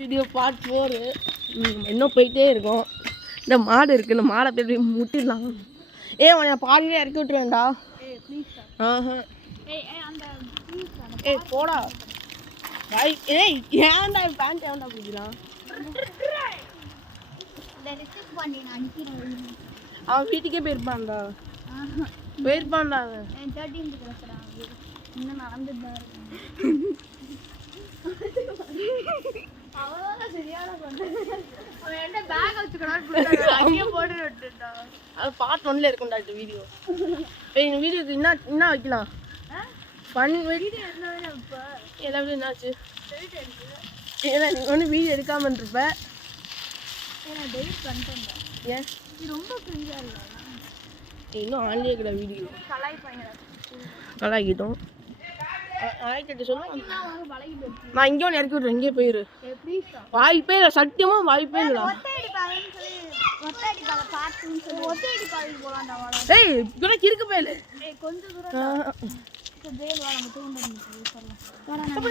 Video part 4 இன்னும் போயிட்டே இருக்கோம். இந்த மாடு இருக்குது, இந்த மாடை போய் முட்டிடலாம். உன்னை பாதியிலே இறக்கி விட்டுருவேன்டா. போடா. ஏன்டா பேண்ட் ஏன்டா பிடிக்கலாம்? அவன் வீட்டுக்கே போயிருப்பான்டா. போயிருப்பான்டா அவன். இன்னும் நடந்துட்டு தான் இருக்கேன். அது பார்ட் 1ல இருக்கும்டா இந்த வீடியோ. இந்த வீடியோக்கு என்ன வைக்கலாம்? ஃபன் வீடியோ எல்லாமே என்னாச்சு? ஏன்னா நீ ஒன்றும் வீடியோ எடுக்காமல் இருப்ப. ஏன் ரொம்ப இன்னும் ஆன்லையே கிடையாது வீடியோ. கலாய்க்கிட்டோம். நான் இங்கே ஒன்று இறக்கி விட்றேன். இங்கே போயிரு. வாய்ப்பே இல்லை, சத்தியமாக வாய்ப்பே இல்லை. ஏய் இப்போதான் கிறுக்கு போயில கொஞ்சம் தூரம்